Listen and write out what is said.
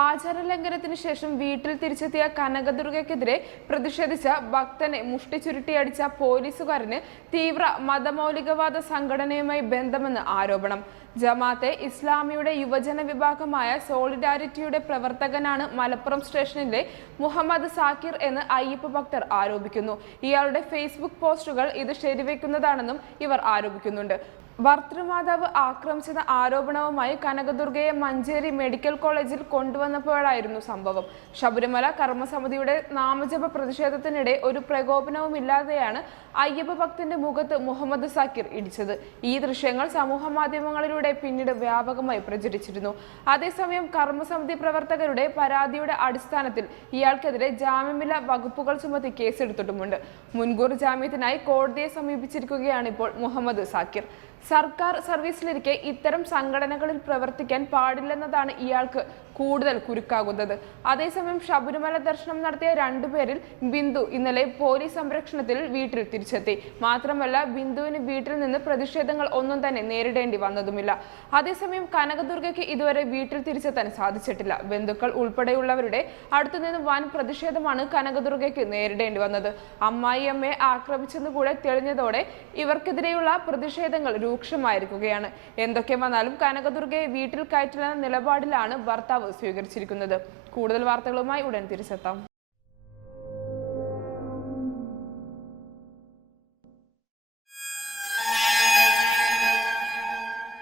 ആചാരലംഘനത്തിന് ശേഷം വീട്ടിൽ തിരിച്ചെത്തിയ കനകദുർഗയ്ക്കെതിരെ പ്രതിഷേധിച്ച ഭക്തനെ മുഷ്ടി ചുരുട്ടിയടിച്ച പോലീസുകാരന് തീവ്ര മതമൗലികവാദ സംഘടനയുമായി ബന്ധമെന്ന് ആരോപണം. ജമാഅത്തെ ഇസ്ലാമിയുടെ യുവജന വിഭാഗമായ സോളിഡാരിറ്റിയുടെ പ്രവർത്തകനാണ് മലപ്പുറം സ്റ്റേഷനിലെ മുഹമ്മദ് സാക്കിർ എന്ന് അയ്യപ്പ ഭക്തർ ആരോപിക്കുന്നു. ഇയാളുടെ ഫേസ്ബുക്ക് പോസ്റ്റുകൾ ഇത് ശരിവെക്കുന്നതാണെന്നും ഇവർ ആരോപിക്കുന്നുണ്ട്. ഭർത്തൃമാതാവ് ആക്രമിച്ചെന്ന ആരോപണവുമായി കനകദുർഗയെ മഞ്ചേരി മെഡിക്കൽ കോളേജിൽ കൊണ്ടുവന്നപ്പോഴായിരുന്നു സംഭവം. ശബരിമല കർമ്മസമിതിയുടെ നാമജപ പ്രതിഷേധത്തിനിടെ ഒരു പ്രകോപനവുമില്ലാതെയാണ് അയ്യപ്പ ഭക്തന്റെ മുഖത്ത് മുഹമ്മദ് സാക്കിർ ഇടിച്ചത്. ഈ ദൃശ്യങ്ങൾ സമൂഹ മാധ്യമങ്ങളിലൂടെ പിന്നീട് വ്യാപകമായി പ്രചരിച്ചിരുന്നു. അതേസമയം കർമ്മസമിതി പ്രവർത്തകരുടെ പരാതിയുടെ അടിസ്ഥാനത്തിൽ ഇയാൾക്കെതിരെ ജാമ്യമില്ല വകുപ്പുകൾ ചുമത്തി കേസെടുത്തിട്ടുമുണ്ട്. മുൻകൂർ ജാമ്യത്തിനായി കോടതിയെ സമീപിച്ചിരിക്കുകയാണ് ഇപ്പോൾ മുഹമ്മദ് സാക്കിർ. സർക്കാർ സർവീസിലിരിക്കെ ഇത്തരം സംഘടനകളിൽ പ്രവർത്തിക്കാൻ പാടില്ലെന്നതാണ് ഇയാൾക്ക് കൂടുതൽ കുരുക്കാകുന്നത്. അതേസമയം ശബരിമല ദർശനം നടത്തിയ രണ്ടുപേരിൽ ബിന്ദു ഇന്നലെ പോലീസ് സംരക്ഷണത്തിൽ വീട്ടിൽ തിരിച്ചെത്തി. മാത്രമല്ല ബിന്ദുവിന് വീട്ടിൽ നിന്ന് പ്രതിഷേധങ്ങൾ ഒന്നും തന്നെ നേരിടേണ്ടി വന്നതുമില്ല. അതേസമയം കനകദുർഗയ്ക്ക് ഇതുവരെ വീട്ടിൽ തിരിച്ചെത്താൻ സാധിച്ചിട്ടില്ല. ബന്ധുക്കൾ ഉൾപ്പെടെയുള്ളവരുടെ അടുത്തുനിന്ന് വൻ പ്രതിഷേധമാണ് കനകദുർഗയ്ക്ക് നേരിടേണ്ടി വന്നത്. അമ്മായിയമ്മയെ ആക്രമിച്ചെന്ന് കൂടെ തെളിഞ്ഞതോടെ ഇവർക്കെതിരെയുള്ള പ്രതിഷേധങ്ങൾ രൂക്ഷമായിരിക്കുകയാണ്. എന്തൊക്കെ വന്നാലും കനകദുർഗയെ വീട്ടിൽ കയറ്റില്ലെന്ന നിലപാടിലാണ് ഭർത്താവ് സ്വീകരിച്ചിരിക്കുന്നത്. കൂടുതൽ വാർത്തകളുമായി ഉടൻ തിരിച്ചെത്താം.